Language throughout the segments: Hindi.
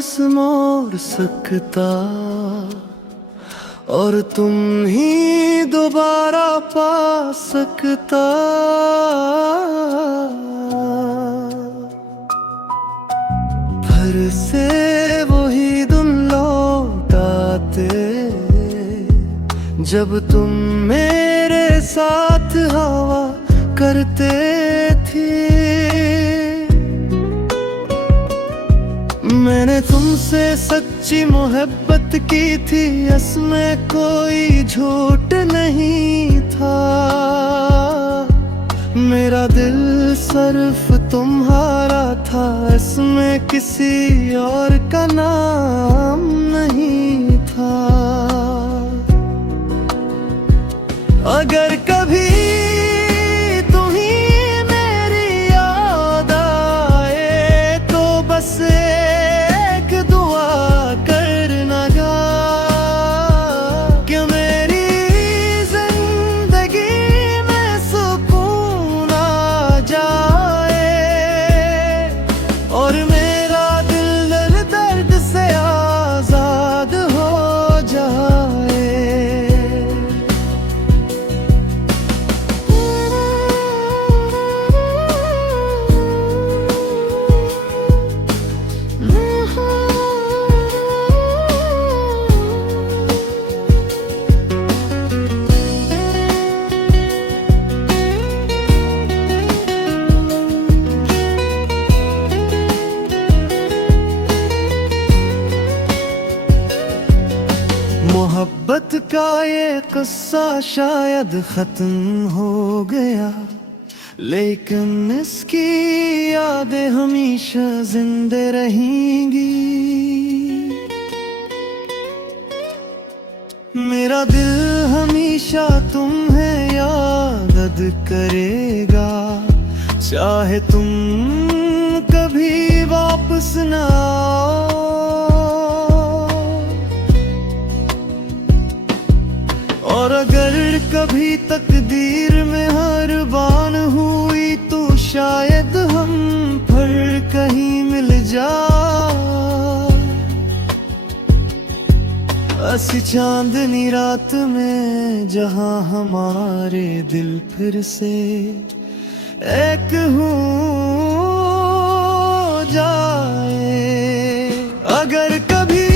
वापस मोड़ सकता, और तुम ही दोबारा पा सकता। फिर से वही दिन लौट आते, जब तुम मेरे साथ हवा करते थे। मैंने तुमसे सच्ची मोहब्बत की थी, इसमें कोई झूठ नहीं था। मेरा दिल सिर्फ तुम्हारा था, इसमें किसी और का नाम नहीं था। अगर कभी तुम्हें मेरी याद आए, तो बस एक दुआ करना गा, कि मेरी जिंदगी में सुकून आ जाए, और मेरा दिल दर्द से आजाद हो जाए। मोहब्बत का ये किस्सा शायद खत्म हो गया, लेकिन इसकी यादें हमेशा जिंदा रहेंगी। मेरा दिल हमेशा तुम्हें याद करेगा, चाहे तुम कभी वापस ना आओ। और अगर कभी तकदीर में हार बान हुई, तो शायद हम फिर कहीं मिल जाए। ऐसी चांदनी रात में जहां हमारे दिल फिर से एक हो जाए। अगर कभी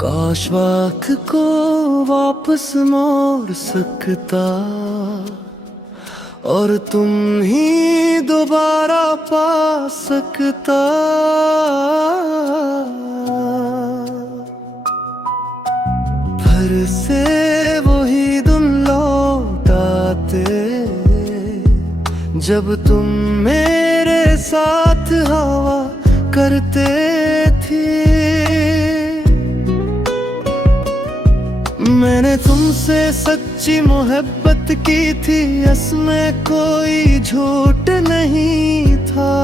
काश वक्त को वापस मोड़ सकता, और तुम ही दोबारा पा सकता। फिर से वही दिन लौट आते, जब तुम मेरे साथ हवा करते थे। मैंने तुमसे सच्ची मोहब्बत की थी, इसमें कोई झूठ नहीं था।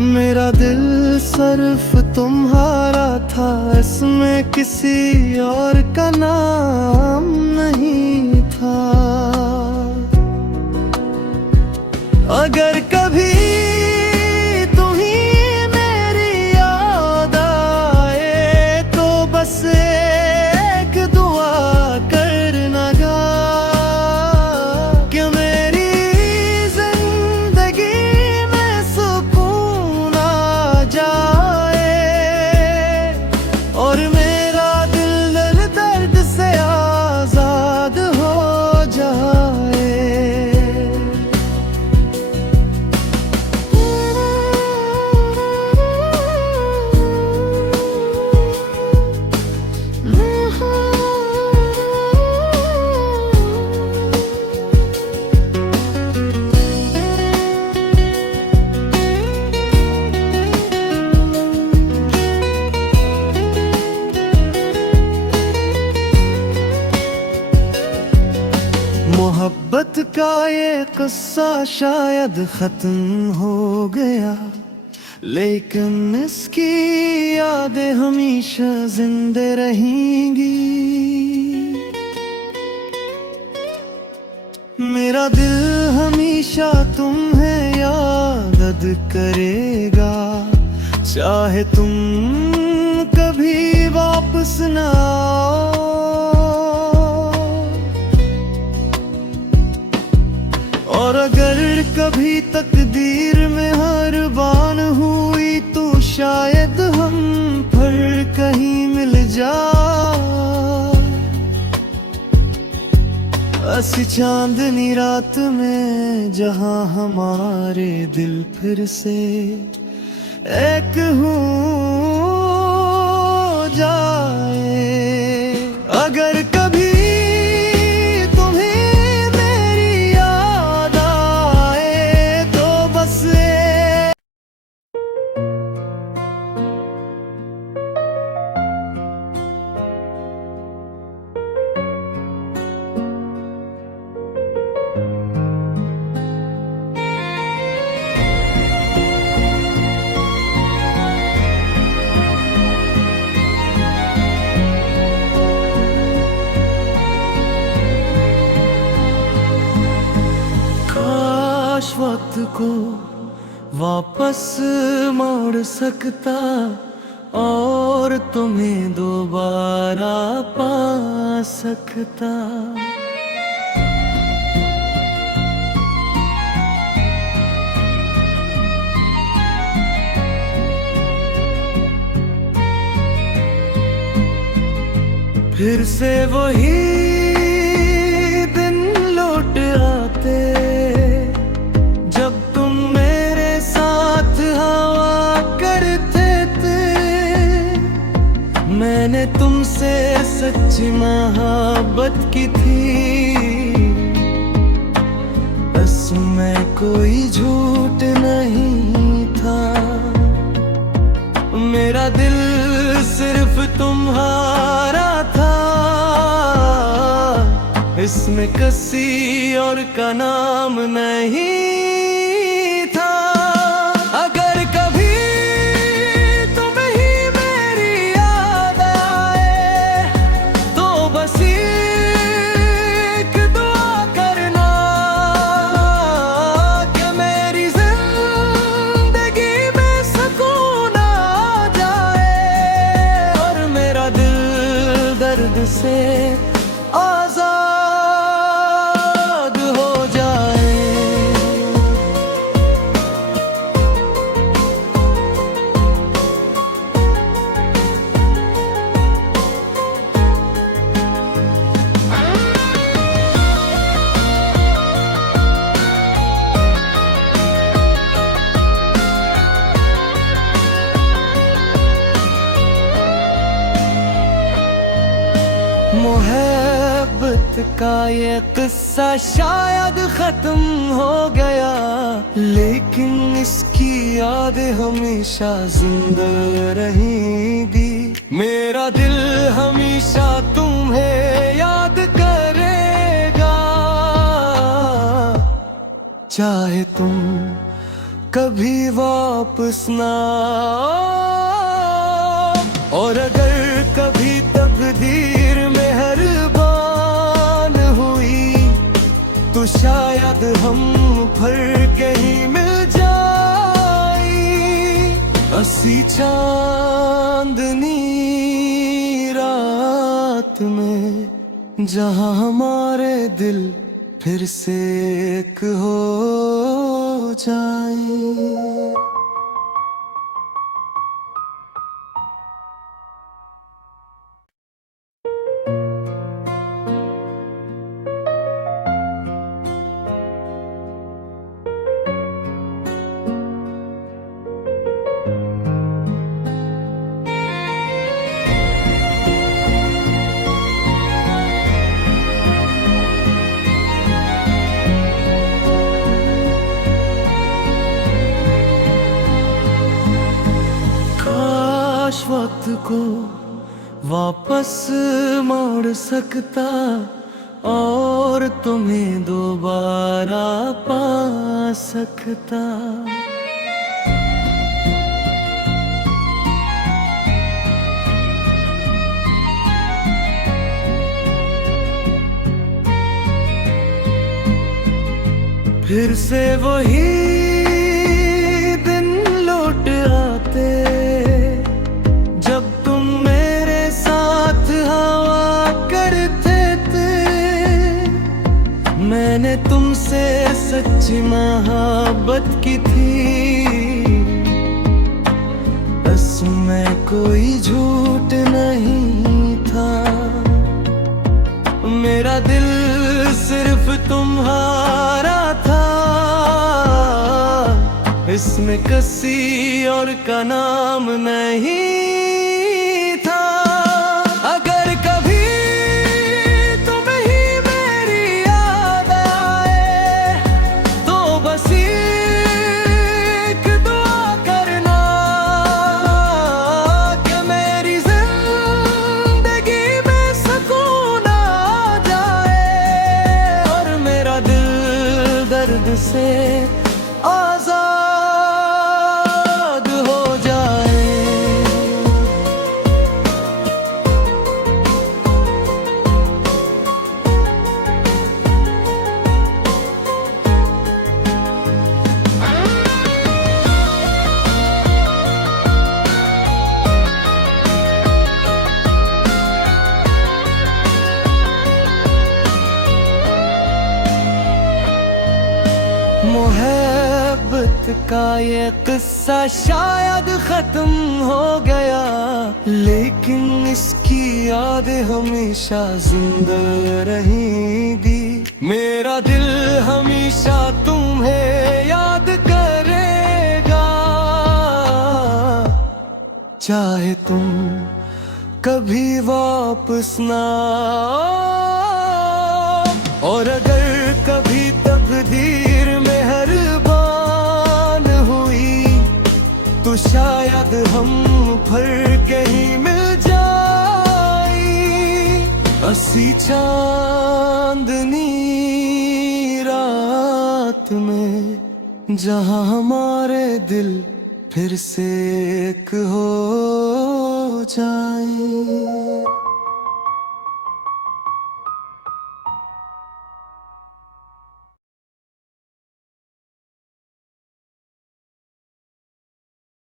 मेरा दिल सिर्फ तुम्हारा था, इसमें किसी और का नाम नहीं था। अगर कभी तुम्हें मेरी याद आए, वक्त का ये किस्सा शायद खत्म हो गया, लेकिन इसकी यादें हमेशा जिंदे रहेंगी। मेरा दिल हमेशा तुम्हें याद करेगा, चाहे तुम कभी वापस न आओ। और अगर कभी तकदीर में हार बान हुई तो शायद हम फिर कहीं मिल जाए। ऐसी चांदनी रात में जहां हमारे दिल फिर से एक हो जाए। अगर कभी तुम्हें मेरी याद आए तो बस वक्त को वापस मोड़ सकता और तुम्हें दोबारा पा सकता। फिर से वही दिन लौट आते जब तुम मेरे साथ हवा करते थे। मैंने तुमसे सच्ची मोहब्बत की थी, इसमें कोई झूठ नहीं था। मेरा दिल सिर्फ तुम्हारा था, इसमें किसी और का नाम नहीं था। अगर कभी तुम्हें ही मेरी याद आए तो बस एक दुआ करना कि मेरी जिंदगी में सुकून आ जाए और मेरा दिल दर्द से आजाद हो जाए। मोहब्बत का ये किस्सा शायद खत्म हो गया, लेकिन इसकी यादें हमेशा जिंदा रहेंगी। मेरा दिल हमेशा तुम्हें याद करेगा, चाहे तुम कभी वापस ना आओ। और अगर कभी तकदीर में हर बान हुई तो शायद हम फिर कहीं मिल जाए। ऐसी चांदनी रात में जहां हमारे दिल फिर से एक हो जाए। वक्त को वापस मोड़ सकता और तुम्हें दोबारा पा सकता। फिर से वही दिन लौट आते जब तुम मेरे साथ हवा करते थे। मैंने तुमसे सच्ची मोहब्बत की थी, बस मैं कोई झूठ नहीं था। मेरा दिल सिर्फ तुम्हारा था, इसमें किसी और का नाम नहीं था। अगर कभी तुम्हें ही मेरी याद आए तो बस एक दुआ करना कि मेरी जिंदगी में सुकून आ जाए और मेरा दिल दर्द से आजाद हो जाए। मोहब्बत का ये किस्सा शायद खत्म हो गया, लेकिन इसकी याद हमेशा जिंदा रहेगी। मेरा दिल हमेशा तुम्हें याद करेगा, चाहे तुम कभी वापस ना आओ। और अगर कभी तकदीर मेहरबान हुई तो शायद हम फिर कहीं मिल जाई। असी चांदनी रात में जहां हमारे दिल फिर से एक हो जाए।